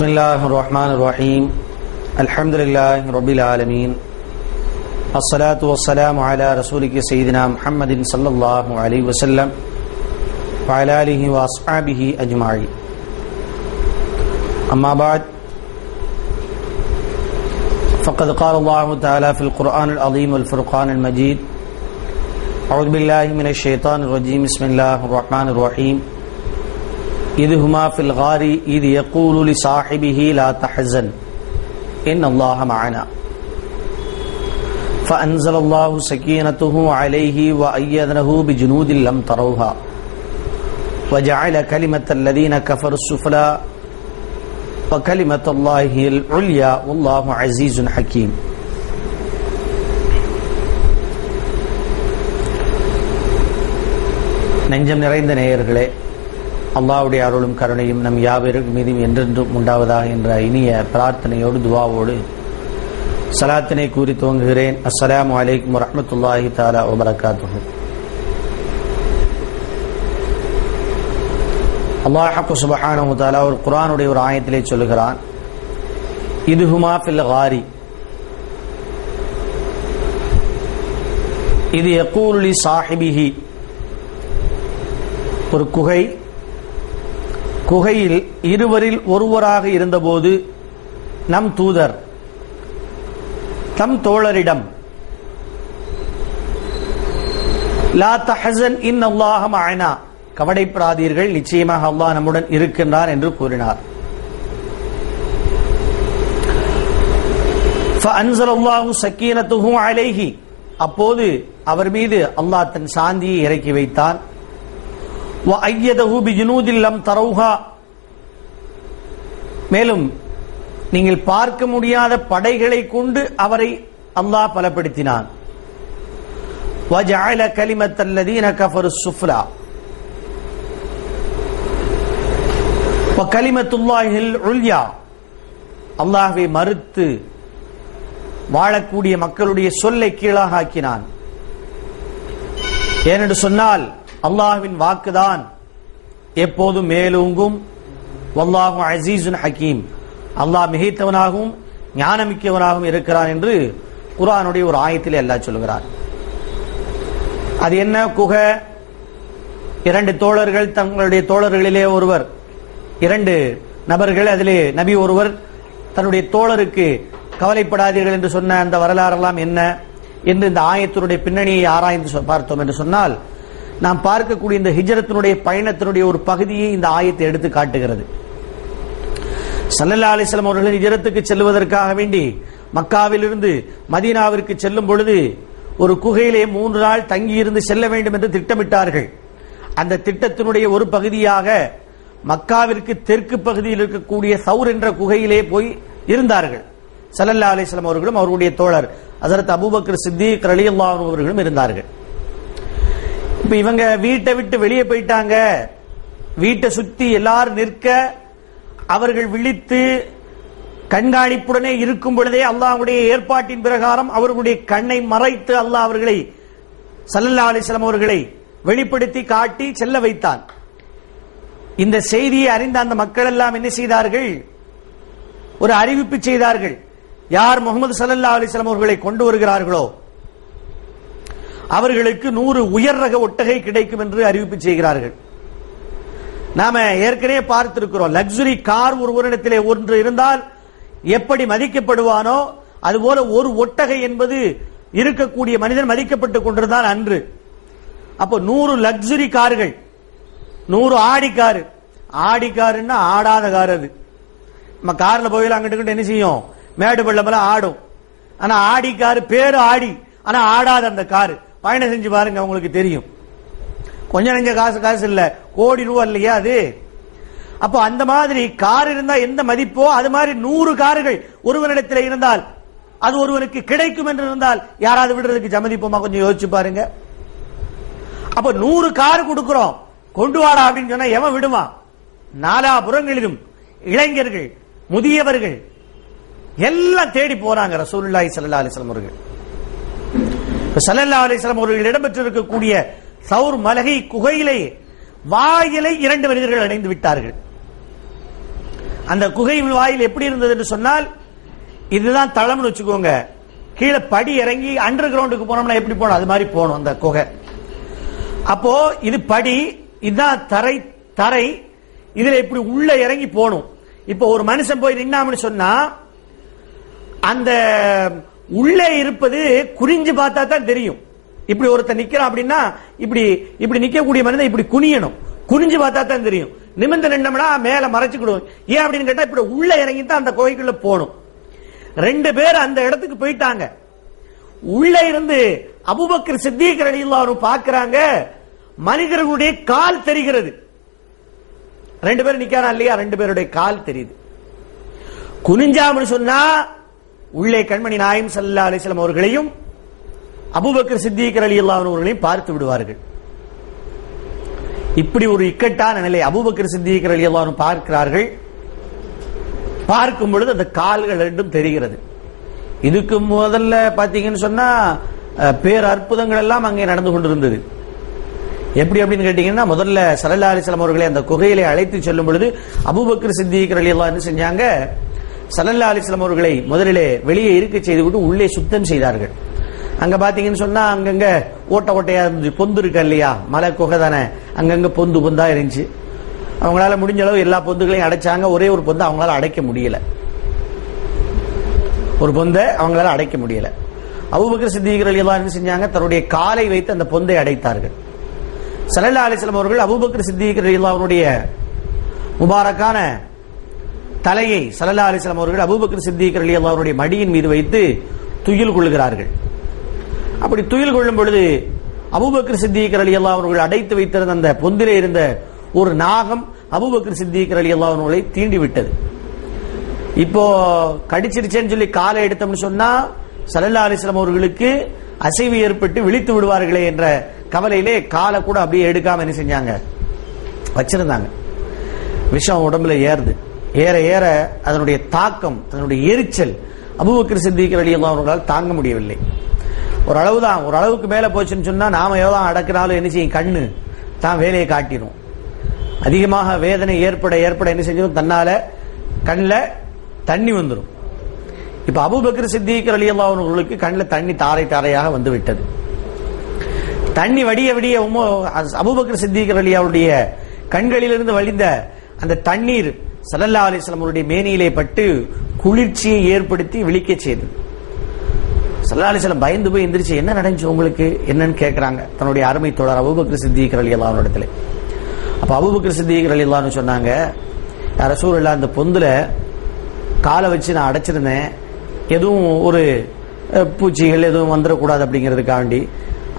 Bismillahirrahmanirrahim. Alhamdulillahi Rabbil Alameen. As-salatu was-salamu ala rasulika Sayyidina Muhammadin sallallahu alayhi wa sallam wa ala alihi wa ashabihi ajma'in. Amma ba'd. Faqad qala Allahu ta'ala fil Qur'an al-azim wal Furqan al-majid. A'udhu billahi minash shaitanir rajim. Bismillahir rahmanir rahim. إذ هما في الغار إذ يقول لصاحبه لا تحزن إن الله معنا فأنزل الله سكينته عليه وأيده بجنود لم تروها وجعل كلمة الذين كفروا السفلى وكلمة الله هي العليا والله عزيز حكيم. நெஞ்சம் நிறைந்த நேயர்களே, அல்லாஹ்வுடைய அருளும் கருணையும் நம் யாவரும் மீதும் என்றென்றும் உண்டாவதாக என்ற இனிய பிரார்த்தனையோடு துஆவோடு ஸலாத்தினை கூறி துவங்குகிறேன். அஸ்ஸலாமு அலைக்கும் வரஹ்மத்துல்லாஹி தஆலா வ பரகாத்துஹு. அல்லாஹ் சுப்ஹானஹு வ தஆலா ஒரு குர்ஆனுடைய ஒரு ஆயத்திலே சொல்கிறான், இதுஹுமா ஃபில் காரி இது யகூலு லி சாஹிபிஹி. ஒரு குகையில் இருவரில் ஒருவராக இருந்தபோது நம் தூதர் தம் தோழரிடம் லா தஹஸன் இன்னல்லாஹ மஅனா, கவலைப்படாதீர்கள், நிச்சயமாக அல்லாஹ் நம்முடன் இருக்கின்றார் என்று கூறினார். ஃபஅன்ஸலல்லாஹு ஸகீனத்துஹு அலைஹி, அப்போது அவர் மீது அல்லாஹ் தன் சாந்தியை இறக்கி வைத்தான். وَأَيَّدَهُ بِجُنُودٍ لَمْ تَرَوْهَا, மேலும் நீங்கள் பார்க்க முடியாத படைகளை கொண்டு அவரை அல்லாஹ் பலப்படுத்தினான். وَجَعَلَ كَلِمَةَ الَّذِينَ كَفَرُوا السُّفْلَى وَكَلِمَةُ اللَّهِ الْعُلْيَا, அல்லாஹ்வை மறுத்து வாழக்கூடிய மக்களுடைய சொல்லை கீழாக ஆக்கினான். ஏனென்று சொன்னால் அல்லாஹ்வின் வாக்குதான் எப்போதும் மேலோங்கும். வல்லாஹு அஸீஸுன் ஹக்கீம், அல்லாஹ் மிகைத்தவனாகவும் ஞானமிக்கவனாகவும் இருக்கிறான் என்று குர்ஆனுடைய ஒரு ஆயத்திலே அல்லாஹ் சொல்கிறார். அது என்ன குகை? இரண்டு தோழர்கள், தங்களுடைய தோழர்களிலே ஒருவர், இரண்டு நபர்கள், அதிலே நபி ஒருவர் தன்னுடைய தோழருக்கு கவலைப்படாதீர்கள் என்று சொன்ன அந்த வரலாறெல்லாம் என்ன என்று இந்த ஆயத்தினுடைய பின்னணியை ஆராய்ந்து பார்த்தோம் என்று சொன்னால், நாம் பார்க்கக்கூடிய இந்த ஹிஜ்ரத்தினுடைய பயணத்தினுடைய ஒரு பகுதியை இந்த ஆயத்தை எடுத்து காட்டுகிறது. ஸல்லல்லாஹு அலைஹி வஸல்லம் அவர்கள் ஹிஜ்ரத்துக்கு செல்வதற்காக வேண்டி மக்காவிலிருந்து மதீனாவிற்கு செல்லும் பொழுது ஒரு குகையிலே 3 நாள் தங்கியிருந்து செல்ல வேண்டும் என்று திட்டமிட்டார்கள். அந்த திட்டத்தினுடைய ஒரு பகுதியாக மக்காவிற்கு தெற்கு பகுதியில் இருக்கக்கூடிய சௌர் என்ற குகையிலே போய் இருந்தார்கள். ஸல்லல்லாஹு அலைஹி வஸல்லம் அவர்களும் அவருடைய தோழர் ஹஜ்ரத் அபூபக்கர் சித்திக் ரலியல்லாஹு அன்ஹு அவர்களும் இருந்தார்கள். இப்ப இவங்க வீட்டை விட்டு வெளியே போயிட்டாங்க. வீட்டை சுத்தி எல்லாரும் நிற்க, அவர்கள் விழித்து கண்காணிப்புடனே இருக்கும் பொழுதே அல்லாஹ்வுடைய ஏற்பாட்டின் பிரகாரம் அவர்களுடைய கண்ணை மறைத்து அல்லாஹ் அவர்களை, ஸல்லல்லாஹு அலைஹி வஸல்லம் அவர்களை வெளிப்படுத்தி காட்டி செல்ல வைத்தான். இந்த செய்தியை அறிந்த அந்த மக்கள் எல்லாம் என்ன செய்தார்கள்? ஒரு அறிவிப்பு செய்தார்கள். யார் முஹம்மது ஸல்லல்லாஹு அலைஹி வஸல்லம் அவர்களை கொண்டு வருகிறார்களோ அவர்களுக்கு 100 உயர் ரக ஒட்டகை கிடைக்கும் என்று அறிவிப்பு செய்கிறார்கள். நாம ஏற்கனவே பார்த்திருக்கிறோம், லக்ஸுரி கார் ஒருவரிடத்திலே ஒன்று இருந்தால் எப்படி மதிக்கப்படுவானோ அதுபோல ஒரு ஒட்டகை என்பது இருக்கக்கூடிய மனிதன் மதிக்கப்பட்டுக் கொண்டிருந்தான் அன்று. அப்போ 100 லக்ஸுரி கார்கள், 100 ஆடி காரு. ஆடி காருன்னா ஆடாத கார். அது நம்ம கார்ல போயில அங்கிட்டு என்ன செய்யும், மேடு பள்ளமெல்லாம் ஆடும். ஆனா ஆடி காரு பேரு ஆடி, ஆனா ஆடாத அந்த காரு. பயணம் செஞ்சு பாருங்க, உங்களுக்கு தெரியும். கொஞ்சம் நெஞ்ச காசு இல்ல, கோடி ரூபாய் இல்லையா அது. அப்போ அந்த மாதிரி கார் இருந்தா எந்த மதிப்போ அது மாதிரி 100 கார்கள் ஒருவனிடத்தில் இருந்தால் அது ஒருவனுக்கு கிடைக்கும் என்று இருந்தால் யாராவது விடுறதுக்கு சம்மதிப்போமா? கொஞ்சம் யோசிச்சு பாருங்க. அப்ப 100 கார் கொடுக்கிறோம், கொண்டு வாடா அப்படின்னு சொன்னா எவன் விடுவான்? நாலாபுறங்களிலும் இளைஞர்கள், முதியவர்கள் எல்லாம் தேடி போறாங்க ரசூலுல்லாஹி ஸல்லல்லாஹு அலைஹி வஸல்லம் அவர்கள். ஸல்லல்லாஹு அலைஹி வஸல்லம் அவர்கள் இடம்பெற்றிருக்கக்கூடிய சௌர் மலகை குகையிலே வாயிலை 2 மனிதர்கள் அடைந்து விட்டார்கள். அந்த குகை வாயில் எப்படி இருந்தது என்று சொன்னால், இதுதான் தளம்னு வச்சுக்கோங்க, கீழே படி இறங்கி அண்டர் கிரவுண்டுக்கு போனோம்னா எப்படி போனோம் அது மாதிரி போனோம் அந்த குகை. அப்போ இது படி, இதுதான் தரை, தரை இதுல இப்படி உள்ள இறங்கி போகணும். இப்போ ஒரு மனுஷன் போய் நின்னாமன்னு சொன்னா அந்த உள்ளே இருப்பது குறிஞ்சு பார்த்தா தான் தெரியும். இப்படி ஒருத்தர் நிக்கிறான் அப்படின்னா இப்படி இப்படி நிக்கக்கூடிய மனிதன் இப்படி குனியணும், குனிஞ்சு பார்த்தா தான் தெரியும். நிமிர்ந்து நின்னோம்னா மேல மறைச்சுக்கிடுவோம். ஏன் அப்படின்னு கேட்டா இப்படி உள்ள இறங்கி தான் அந்த கோயிலுக்குள்ள போகணும். 2 பேர் அந்த இடத்துக்கு போயிட்டாங்க. உள்ள இருந்து அபூபக்கர் சித்தீக் ரலியல்லாஹு அன்ஹு பார்க்கறாங்க, மனிதர்களுடைய கால் தெரிகிறது. 2 பேர் நிக்கிறான் இல்லையா, 2 பேருடைய கால் தெரியுது. குனிஞ்சாமனு சொன்னா உள்ளே கண்மணி நாயகம் ஸல்லல்லாஹு அலைஹி வஸல்லம் அவர்களையும் அபூபக்கர் சித்தீக் ரலியல்லாஹு அன்ஹு அவர்களையும் பார்த்து விடுவார்கள். இப்படி ஒரு இக்கட்டான நிலை அபூபக்கர் சித்தீக் ரலியல்லாஹு அன்ஹு பார்க்கிறார்கள். பார்க்கும் பொழுது அந்த கால்கள் ரெண்டும் தெரிகிறது. இதுக்கு முதல்ல பாத்தீங்கன்னு சொன்னா பேர் அற்புதங்கள் எல்லாம் அங்கே நடந்து கொண்டிருந்தது. எப்படி அப்படின்னு கேட்டீங்கன்னா, முதல்ல ஸல்லல்லாஹு அலைஹி வஸல்லம் அவர்களை அந்த குகையிலே அழைத்து செல்லும் பொழுது அபூபக்கர் சித்தீக் ரலியல்லாஹு அன்ஹு செஞ்சாங்க, ஸல்லல்லாஹு அலைஹி வஸல்லம் அவர்களை முதலிலே வெளியே இருக்க செய்து விட்டு உள்ளே சுத்தம் செய்தார்கள். அங்க பாத்தீங்கன்னு சொன்னா அங்கங்க ஓட்ட ஓட்டையா இருந்துச்சு, பொந்து இருக்கு இல்லையா, மலை குகை தானே, அங்கங்க பொந்து பொந்தா இருந்துச்சு. அவங்களால முடிஞ்ச அளவு எல்லா பொந்துகளையும் அடைச்சாங்க. ஒரே ஒரு பொந்து அவங்களால அடைக்க முடியல, ஒரு பொந்தை அவங்களால அடைக்க முடியல. அபூபக்கர் சித்தீக் ரலியல்லாஹு அன்ஹு செஞ்சாங்க, தன்னுடைய காலை வைத்து அந்த பொந்தை அடைத்தார்கள். ஸல்லல்லாஹு அலைஹி வஸல்லம் அவர்கள் அபூபக்கர் சித்தீக் ரலியல்லாஹு அன்ஹுடைய முபாரக்கான தலையை ஸல்லல்லாஹு அலைஹி வஸல்லம் அவர்கள் அபூபக்கர் சித்தீக் ரலியல்லாஹு அன்ஹுடைய மடியின் மீது வைத்து துயில் கொள்கிறார்கள். அப்படி துயில் கொள்ளும் பொழுது அபூபக்கர் சித்தீக் ரலியல்லாஹு அன்ஹு அவர்கள் அடைத்து வைத்திருந்த அந்த பொந்திலே இருந்த ஒரு நாகம் அபூபக்கர் சித்தீக் ரலியல்லாஹு அன்ஹு அவர்களை தீண்டி விட்டது. இப்போ கடிச்சிருச்சேன்னு சொல்லி காலை எடுத்தோம்னு சொன்னா ஸல்லல்லாஹு அலைஹி வஸல்லம் அவர்களுக்கு அசைவு ஏற்பட்டு விழித்து விடுவார்களே என்ற கவலையிலே காலை கூட அப்படியே எடுக்காம என்ன செஞ்சாங்க, வச்சிருந்தாங்க. விஷம் உடம்புல ஏறுது, ஏற ஏற அதனுடைய தாக்கம், அதனுடைய எரிச்சல் அபூபக்கர் சித்தீக் ரலியல்லாஹு அன்ஹு அவர்களால் தாங்க முடியவில்லை. ஒரு அளவுதான், ஒரு அளவுக்கு மேல போச்சுன்னு சொன்னா நாம எவ்வளவு அடக்கினாலும் என்ன செய்யும், கண்ணு தான் வேலையை காட்டிடும். அதிகமாக வேதனை ஏற்பட ஏற்பட என்ன செஞ்சிடும், தன்னால கண்ணில் தண்ணி வந்துடும். இப்ப அபூபக்கர் சித்தீக் ரலியல்லாஹு அன்ஹு அவர்களுக்கு கண்ணில் தண்ணி தாரை தாரையாக வந்து விட்டது. தண்ணி வடிய வடிய அபூபக்கர் சித்தீக் ரலியல்லாஹுடைய கண்களிலிருந்து வழிந்த அந்த தண்ணீர் ஸல்லல்லாஹு அலைஹி வஸல்லம் அவருடைய மேனியிலே பட்டு குளிர்ச்சியை ஏற்படுத்தி விழிக்க செய்தது. ஸல்லல்லாஹு அலைஹி வஸல்லம் பயந்து போய் எந்திரிச்சு, என்ன நடந்துச்சு உங்களுக்கு என்னன்னு கேட்கிறாங்க தன்னுடைய அருமை தோழர் அபூபக்கர் சித்தீக் ரலியல்லாஹு அன்ஹு இடத்துல. அப்ப அபூபக்கர் சித்தீக் ரலியல்லாஹு அன்ஹு சொன்னாங்க, யா ரசூலல்லாஹ், அந்த பொந்துல காலை வச்சு நான் அடைச்சிருந்தேன், எதுவும் ஒரு பூச்சிகள் எதுவும் வந்துடக்கூடாது அப்படிங்கிறதுக்காண்டி.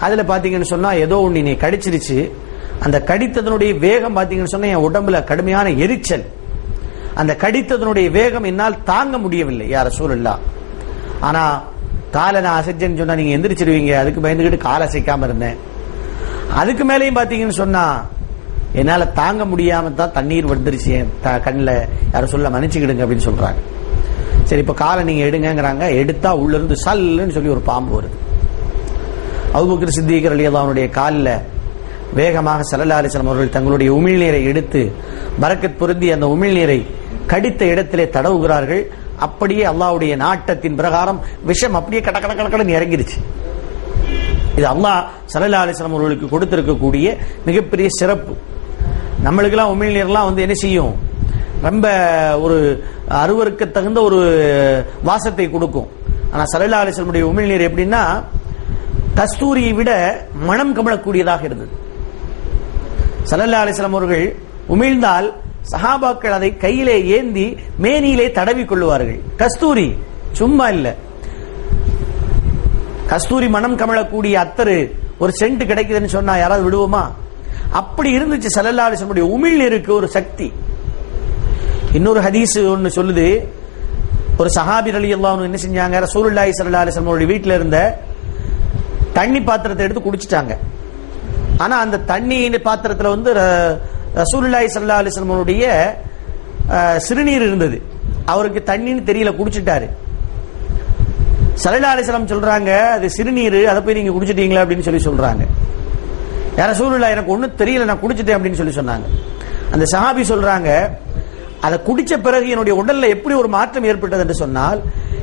அதுல பாத்தீங்கன்னு சொன்னா ஏதோ ஒண்ணு நீ கடிச்சிருச்சு. அந்த கடித்ததனுடைய வேகம் பாத்தீங்கன்னு சொன்னா என் உடம்புல கடுமையான எரிச்சல். அந்த கடித்ததனுடைய வேகம் என்னால் தாங்க முடியவில்லை யா ரசூலல்லாஹ். ஆனா காலை நான் அசைச்சேன்னு சொன்னா நீங்க எந்திரிச்சிருவீங்க, அதுக்கு பயந்துகிட்டு காலை அசைக்காம இருந்தேன். அதுக்கு மேலேயும் பாத்தீங்கன்னு சொன்னா என்னால தாங்க முடியாம தான் தண்ணீர் வந்துருச்சு கண்ணில், யாரும் சொல்ல மன்னிச்சுக்கிடுங்க அப்படின்னு சொல்றாங்க. சரி, இப்ப காலை நீங்க எடுங்கிறாங்க. எடுத்தா உள்ள இருந்து சல்லுன்னு சொல்லி ஒரு பாம்பு வருது. அபூபக்கர் சித்தீக் ரலியல்லாஹு அன்ஹுடைய காலில் வேகமாக ஸல்லல்லாஹு அலைஹி வஸல்லம் அவர்கள் தங்களுடைய உமிழ்நீரை எடுத்து பரக்கத் பொருந்தி அந்த உமிழ்நீரை கடித்த இடத்திலே தடவுகிறார்கள். அப்படியே அல்லாஹ்வுடைய நாட்டத்தின் பிரகாரம் விஷம் அப்படியே கட கட கடன்னு இறங்கிருச்சு. இது அல்லாஹ் ஸல்லல்லாஹு அலைஹி வஸல்லம் அவர்களுக்கு கொடுத்திருக்கக்கூடிய மிகப்பெரிய சிறப்பு. நம்மளுக்கெல்லாம் உமிழ்நீர்லாம் வந்து என்ன செய்யும், ரொம்ப ஒரு அருவருக்கு தகுந்த ஒரு வாசத்தை கொடுக்கும். ஆனா ஸல்லல்லாஹு அலைஹி வஸல்லம் உமிழ்நீர் எப்படின்னா கஸ்தூரியை விட மனம் கமழக்கூடியதாக இருந்தது. ஸல்லல்லாஹு அலைஹி வஸல்லம் அவர்கள் உமிழ்ந்தால் சஹாபாக்கள் அதை கையிலே ஏந்தி மேனியிலே தடவி கொள்வார்கள். கஸ்தூரி சும்மா இல்ல, கஸ்தூரி மனம் கமழக்கூடிய அத்தரு ஒரு சென்ட் கிடைக்குதுன்னு சொன்னா யாராவது விடுவோமா? அப்படி இருந்துச்சு ஸல்லல்லாஹு அலைஹி வஸல்லம் உமிழ்நீருக்கு ஒரு சக்தி. இன்னொரு ஹதீஸ் ஒன்னு சொல்லுது, ஒரு சஹாபி ரலியல்லாஹு அன்ஹு என்ன செஞ்சாங்க, ரசூலுல்லாஹி ஸல்லல்லாஹு அலைஹி வஸல்லம் வீட்டில இருந்த தண்ணி பாத்திரத்தை எடுத்து குடிச்சிட்டாங்க. ஆனா அந்த தண்ணி பாத்திரத்துல வந்து ரசூலுல்லாஹி ஸல்லல்லாஹு அலைஹி வஸல்லம் சிறுநீர் இருந்தது. அவருக்கு தண்ணின்னு தெரியல, குடிச்சிட்டாரு. ஸல்லல்லாஹு அலைஹி வஸல்லம் சொல்றாங்க, அது சிறுநீர், அதை போய் நீங்க குடிச்சிட்டீங்களா அப்படின்னு சொல்லி சொல்றாங்க. யா ரசூலுல்லாஹ், எனக்கு ஒண்ணும் தெரியல, நான் குடிச்சிட்டேன் அப்படின்னு சொல்லி சொன்னாங்க. அந்த சஹாபி சொல்றாங்க, அதை குடிச்ச பிறகு என்னுடைய உடல்ல எப்படி ஒரு மாற்றம் ஏற்பட்டது என்று சொன்னால்,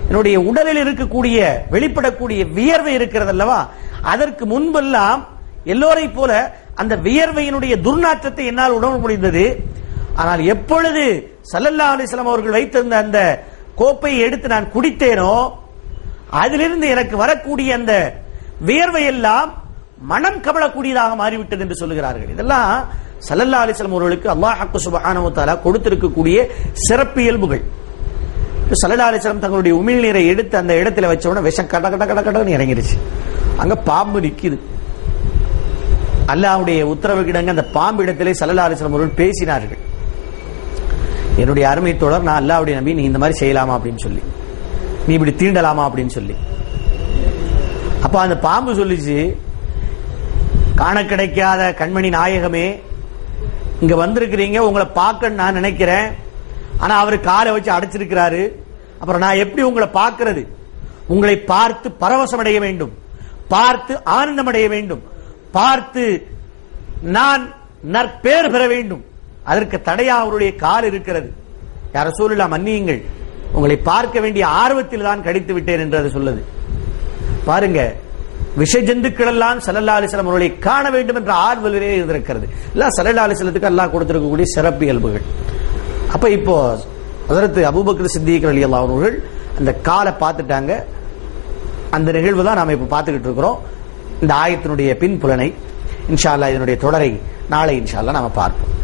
என்னுடைய உடலில் இருக்கக்கூடிய வெளிப்படக்கூடிய வியர்வை இருக்கிறது அல்லவா, அதற்கு முன்பெல்லாம் எல்லோரை போல அந்த வியர்வையினுடைய துர்நாற்றத்தை என்னால் உணர முடிந்தது. ஆனால் எப்பொழுது ஸல்லல்லாஹு அலைஹி வஸல்லம் அவர்கள் வைத்திருந்த அந்த கோப்பையை எடுத்து நான் குடித்தேனோ, அதிலிருந்து எனக்கு வரக்கூடிய அந்த வியர்வை எல்லாம் மனம் கமலக்கூடியதாக மாறிவிட்டது என்று சொல்லுகிறார்கள். இதெல்லாம் ஸல்லல்லாஹு அலைஹி வஸல்லம் அவர்களுக்கு அல்லாஹ் சுப்ஹானஹு வ தஆலா கொடுத்திருக்கக்கூடிய சிறப்பு இயல்புகள். ஸல்லல்லாஹு அலைஹி வஸல்லம் தங்களுடைய உமிழ்நீரை எடுத்து அந்த இடத்துல வச்ச உடனே விஷம் கட கட கட கடன்னு இறங்கிருச்சு. அங்க பாம்பு நிக்குது. அல்லாஹ்வுடைய உத்தரவுக்கிடங்க அந்த பாம்பு இடத்திலே ஸல்லல்லாஹு அலைஹி வஸல்லம் அவர்கள் பேசினார்கள். என்னுடைய அருமை தோழர், நான் அல்லாஹ்வுடைய நபி, நீ இந்த மாதிரி செய்யலாமா அப்படின்னு சொல்லி, நீ இப்படி தீண்டலாமா அப்படின்னு சொல்லி. அப்ப அந்த பாம்பு சொல்லிச்சு, காண கிடைக்காத கண்மணி நாயகமே, இங்க வந்திருக்கிறீங்க, உங்களை பார்க்க நான் நினைக்கிறேன், ஆனா அவரு காலை வச்சு அடைச்சிருக்கிறாரு. அப்புறம் நான் எப்படி உங்களை பார்க்கிறது? உங்களை பார்த்து பரவசம் அடைய வேண்டும், பார்த்து ஆனந்தம் அடைய வேண்டும், பார்த்து நான் நற்பேர் பெற வேண்டும். அதற்கு தடையா அவருடைய கால் இருக்கிறது. யா ரசூலுல்லாஹ் மன்னியுங்கள், உங்களை பார்க்க வேண்டிய ஆர்வத்தில் தான் கடித்து விட்டேன் என்று அது சொல்லுது. பாருங்க, விஷ ஜந்துக்கள் எல்லாம் ஸல்லல்லாஹு அலைஹி வஸல்லம் அவர்களை காண வேண்டும் என்ற ஆர்வலிலே இருந்திருக்கிறது. எல்லாம் ஸல்லல்லாஹு அலைஹி வஸல்லத்துக்கு அல்லாஹ் கொடுத்திருக்கக்கூடிய சிறப்பு இயல்புகள். அப்ப இப்போ ஹஜ்ரத் அபூபக்கர் சித்திக் ரலியல்லாஹு அன்ஹு அவர்கள் அந்த காலை பார்த்துட்டாங்க. அந்த நிகழ்வு தான் நாம இப்ப பார்த்துக்கிட்டு இருக்கிறோம். இந்த ஆயத்தினுடைய பின்புலனை இன்ஷா அல்லாஹ், இதனுடைய தொடரை நாளை இன்ஷா அல்லாஹ் நாம பார்ப்போம்.